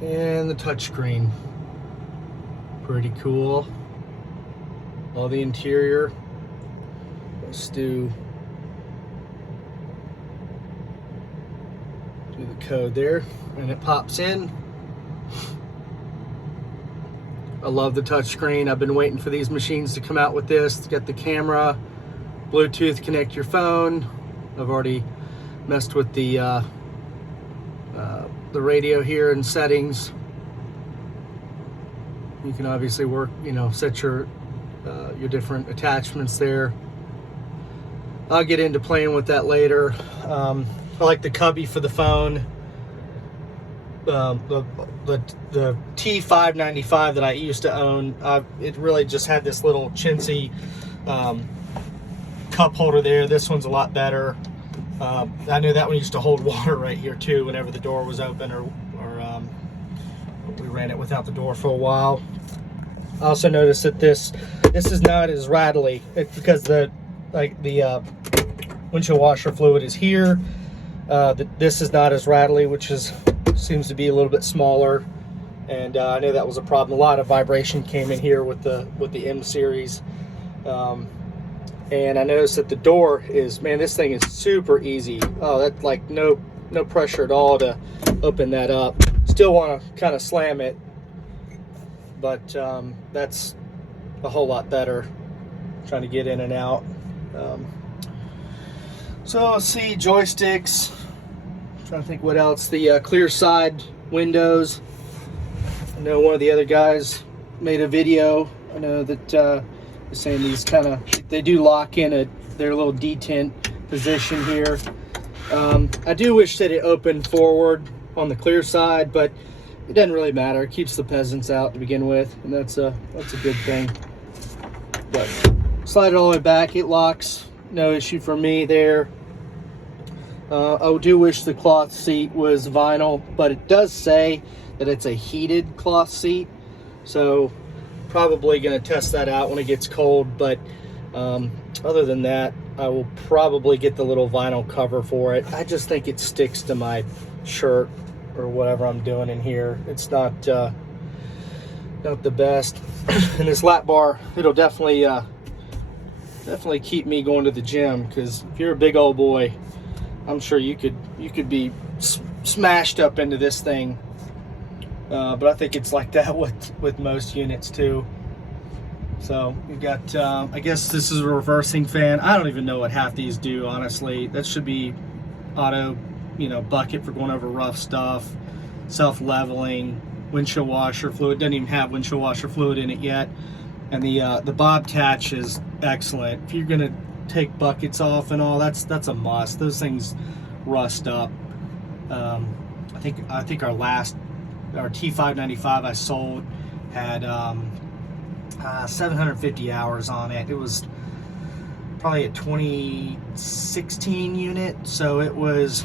And the touchscreen, pretty cool. All the interior. Let's do the code there, and it pops in. I love the touchscreen. I've been waiting for these machines to come out with this. It's got the camera, Bluetooth, connect your phone. I've already messed with the radio here in settings. You can obviously work, set your different attachments there. I'll get into playing with that later. I like the cubby for the phone. The T595 that I used to own, it really just had this little chintzy cup holder there. This one's a lot better. I knew that one used to hold water right here too whenever the door was open, or we ran it without the door for a while. I also noticed that this is not as rattly. It's because the windshield washer fluid is here. This is not as rattly, which seems to be a little bit smaller, and I knew that was a problem. A lot of vibration came in here with the M series, and I noticed that the door is, man, this thing is super easy. Oh, that's like no pressure at all to open that up. Still want to kind of slam it, but that's a whole lot better trying to get in and out. So let's see, joysticks. I'm trying to think what else. The clear side windows. I know one of the other guys made a video. I know that saying these they do lock in their little detent position here. I do wish that it opened forward on the clear side, but it doesn't really matter. It keeps the peasants out to begin with, and that's a good thing. But slide it all the way back, it locks, no issue for me there. I do wish the cloth seat was vinyl, but it does say that it's a heated cloth seat, so probably going to test that out when it gets cold. But other than that, I will probably get the little vinyl cover for it. I just think it sticks to my shirt or whatever I'm doing in here. It's not the best. And this lap bar, it'll definitely keep me going to the gym, because if you're a big old boy, I'm sure you could be smashed up into this thing. But I think it's like that with most units too. So we've got, I guess this is a reversing fan. I don't even know what half these do, honestly. That should be auto, bucket for going over rough stuff, self-leveling, windshield washer fluid. Doesn't even have windshield washer fluid in it yet. And the Bobcat is excellent. If you're gonna take buckets off and all, that's a must. Those things rust up. I think our T595 I sold had 750 hours on it. It was probably a 2016 unit, so it was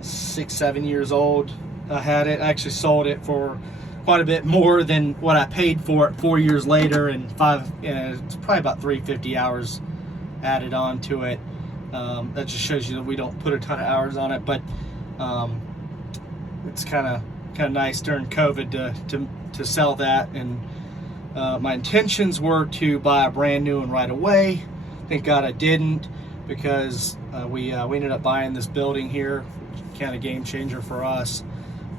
6-7 years old. I had it. I actually sold it for quite a bit more than what I paid for it 4 years later, and it's probably about 350 hours added on to it. That just shows you that we don't put a ton of hours on it, but it's kind of nice during COVID to sell that. And my intentions were to buy a brand new one right away. Thank God I didn't, because we ended up buying this building here, kind of game changer for us.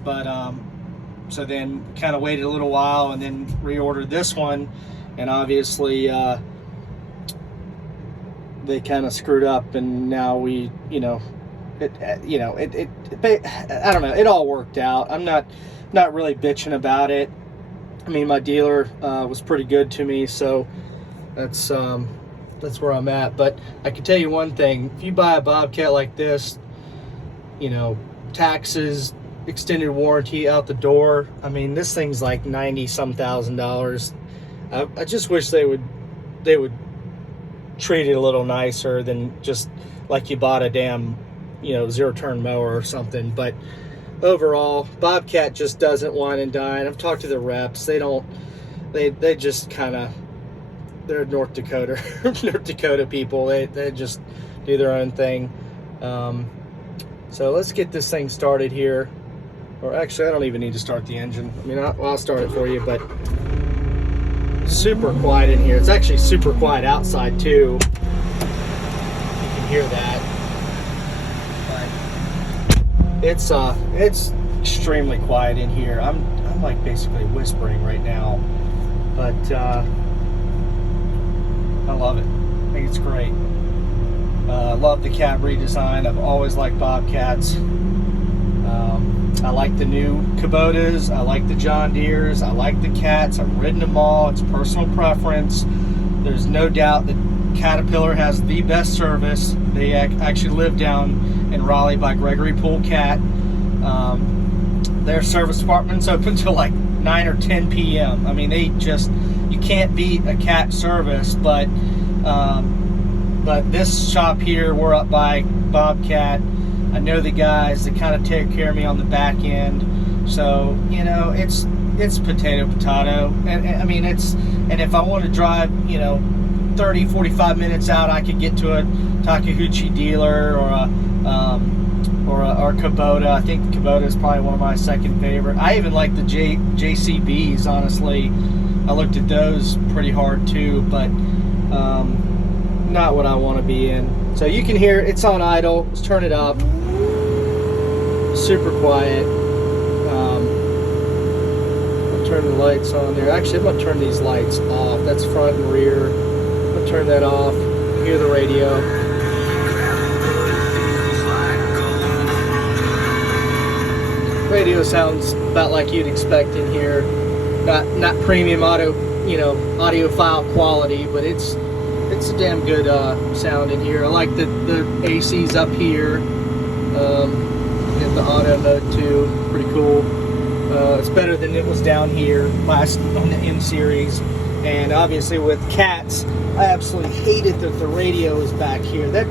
But so then kind of waited a little while and then reordered this one, and obviously they kind of screwed up, and now I don't know, it all worked out. I'm not really bitching about it. I mean, my dealer was pretty good to me, so that's where I'm at. But I can tell you one thing: if you buy a Bobcat like this, taxes, extended warranty out the door. I mean, this thing's like $90-some thousand. I just wish they would treat it a little nicer than just like you bought a damn zero-turn mower or something. But overall, Bobcat just doesn't wine and dine. I've talked to the reps. They just kind of, they're North Dakota people. They just do their own thing. So let's get this thing started here. Or actually, I don't even need to start the engine. I mean, I'll start it for you, but super quiet in here. It's actually super quiet outside too. You can hear that. But it's extremely quiet in here. I'm like basically whispering right now, but I love it. I think it's great. Love the cab redesign. I've always liked Bobcats. I like the new Kubotas. I like the John Deeres. I like the Cats. I've ridden them all. It's personal preference. There's no doubt that Caterpillar has the best service. They actually live down in Raleigh by Gregory Pool Cat. Their service department's open till like 9 or 10 p.m. I mean, you can't beat a Cat service, but this shop here, we're up by Bobcat. I know the guys that kind of take care of me on the back end, so you know it's potato, and I mean and if I want to drive 30-45 minutes out, I could get to a Takeuchi dealer or a Kubota. I think the Kubota is probably one of my second favorite. I even like the JCBs, honestly. I looked at those pretty hard too, but not what I want to be in. So you can hear it's on idle. Let's turn it up. Super quiet. I'll turn the lights on there. Actually, I'm gonna turn these lights off. That's front and rear. I'm gonna turn that off. Hear the radio. Radio sounds about like you'd expect in here. Not premium audiophile quality, but it's a damn good sound in here. I like the AC's up here. Get the auto mode too. Pretty cool. It's better than it was down here last on the M series. And obviously with Cats, I absolutely hated that the radio is back here. That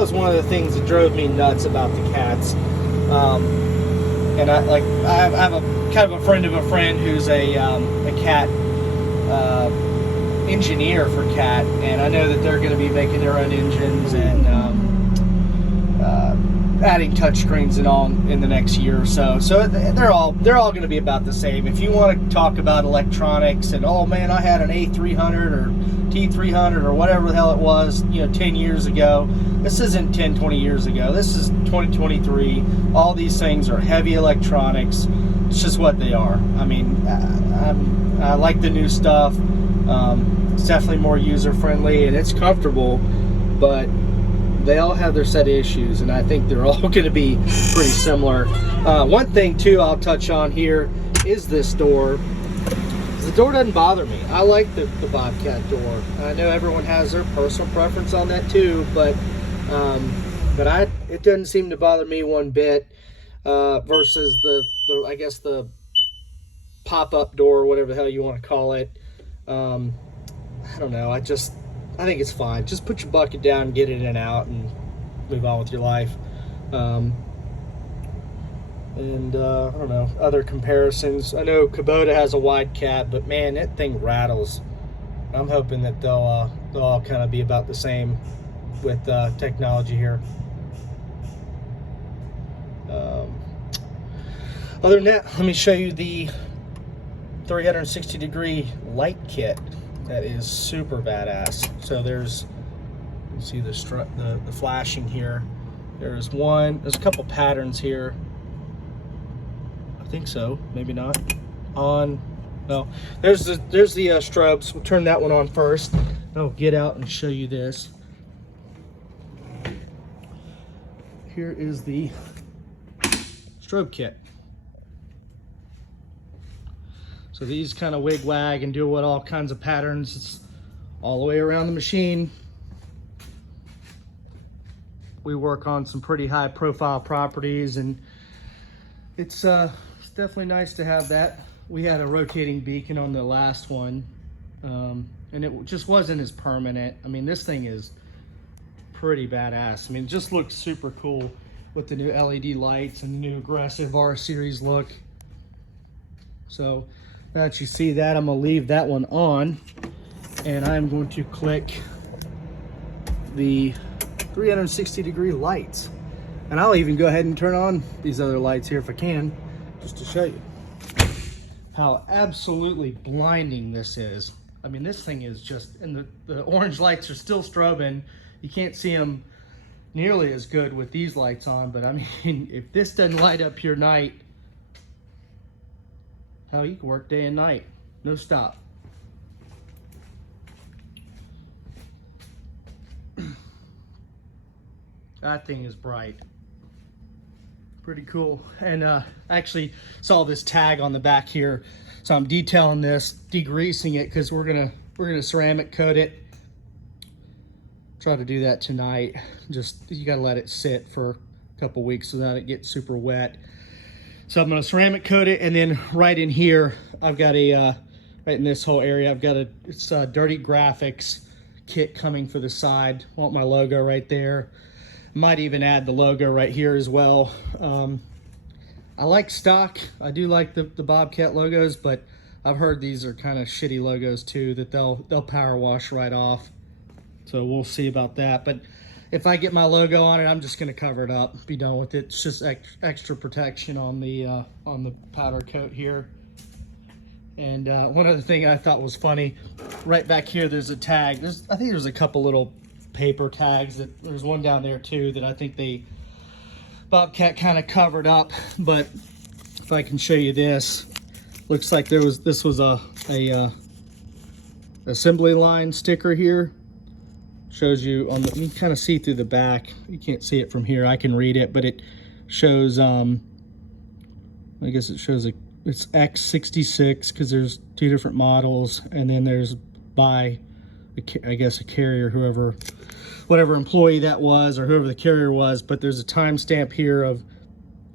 was one of the things that drove me nuts about the Cats. And I have a kind of a friend of a friend who's a Cat engineer for Cat, and I know that they're going to be making their own engines and adding touchscreens and all in the next year or so. So they're all going to be about the same. If you want to talk about electronics and oh man, I had an A300 or T300 or whatever the hell it was, 10 years ago. This isn't 10, 20 years ago. This is 2023. All these things are heavy electronics. It's just what they are. I mean, I like the new stuff. It's definitely more user-friendly and it's comfortable, but they all have their set of issues, and I think they're all going to be pretty similar. One thing, too, I'll touch on here is this door. The door doesn't bother me. I like the Bobcat door. I know everyone has their personal preference on that, too, but it doesn't seem to bother me one bit versus I guess the pop-up door, whatever the hell you want to call it. I don't know. I think it's fine. Just put your bucket down, get it in and out, and move on with your life. I don't know, other comparisons. I know Kubota has a wide cab, but man, that thing rattles. I'm hoping that they'll all kind of be about the same with technology here. Other than that, let me show you the 360-degree light kit. That is super badass. So you can see the flashing here. There's a couple patterns here. I think so, maybe not. No, there's the strobes. We'll turn that one on first. I'll get out and show you this. Here is the strobe kit. So these kind of wig-wag and do all kinds of patterns. It's all the way around the machine. We work on some pretty high-profile properties, and it's definitely nice to have that. We had a rotating beacon on the last one, and it just wasn't as permanent. I mean, this thing is pretty badass. I mean, it just looks super cool with the new LED lights and the new aggressive R-Series look. So now that you see that, I'm gonna leave that one on, and I'm going to click the 360-degree lights. And I'll even go ahead and turn on these other lights here if I can. just to show you how absolutely blinding this is. I mean, this thing is just, and the orange lights are still strobing. You can't see them nearly as good with these lights on, but I mean, if this doesn't light up your night, hell, you can work day and night, no stop. That thing is bright. Pretty cool. And I actually saw this tag on the back here, so I'm detailing this, degreasing it, because we're gonna ceramic coat it. Try to do that tonight. Just, you gotta let it sit for a couple weeks so that it gets super wet. So I'm gonna ceramic coat it, and then right in here, I've got a right in this whole area, I've got it's a Dirty Graphics kit coming for the side. Want my logo right there. Might even add the logo right here as well. I like stock. I do like the Bobcat logos, but I've heard these are kind of shitty logos too, that they'll power wash right off. So we'll see about that. But if I get my logo on it, I'm just gonna cover it up, be done with it. It's just extra protection on the powder coat here. And one other thing I thought was funny, right back here, there's a tag. I think there's a couple little paper tags. There's one down there too that I think Bobcat kind of covered up. But if I can show you this, looks like this was a assembly line sticker here. Shows you on the, you can kind of see through the back. You can't see it from here. I can read it, but it shows I guess it shows it's X66, because there's two different models, and then there's by I guess a carrier, whatever employee that was, or whoever the carrier was. But there's a timestamp here of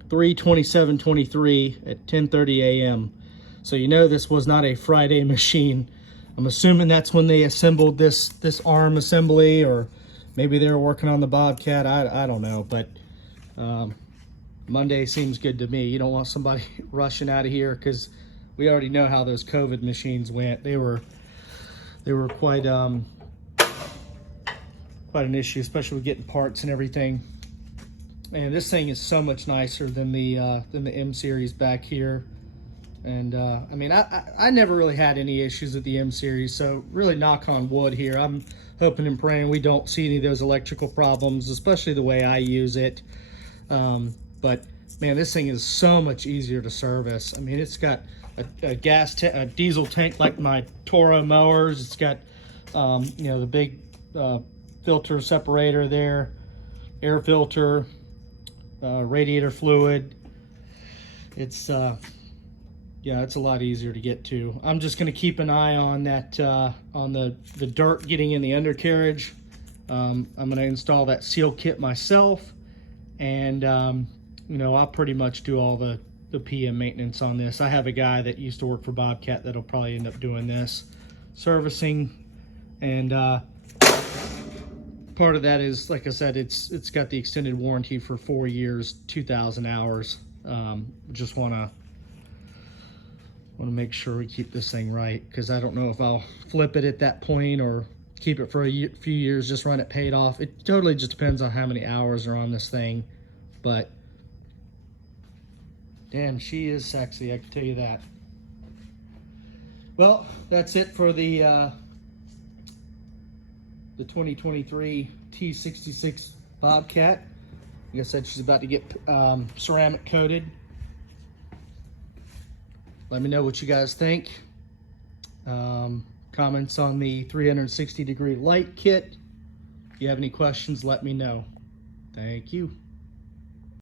3/27/23 at 10:30 a.m. So you know this was not a Friday machine. I'm assuming that's when they assembled this arm assembly, or maybe they were working on the Bobcat. I don't know, but Monday seems good to me. You don't want somebody rushing out of here, because we already know how those COVID machines went. They were quite an issue, especially with getting parts and everything. And this thing is so much nicer than the M series back here. And I mean, I never really had any issues with the M series, so really, knock on wood here, I'm hoping and praying we don't see any of those electrical problems, especially the way I use it. But man, this thing is so much easier to service. I mean, it's got a diesel tank like my Toro mowers. It's got you know, the big filter separator there, air filter, radiator fluid. It's yeah, it's a lot easier to get to. I'm just going to keep an eye on that on the dirt getting in the undercarriage. I'm going to install that seal kit myself, and you know, I'll pretty much do all the PM maintenance on this. I have a guy that used to work for Bobcat that'll probably end up doing this servicing. And part of that is, like I said, it's got the extended warranty for 4 years, 2,000 hours. Just want to make sure we keep this thing right, because I don't know if I'll flip it at that point or keep it for a few years, just run it paid off. It totally just depends on how many hours are on this thing. But damn, she is sexy, I can tell you that. Well, that's it for the 2023 T66 Bobcat. Like I said, she's about to get ceramic coated. Let me know what you guys think. Comments on the 360-degree light kit. If you have any questions, let me know. Thank you.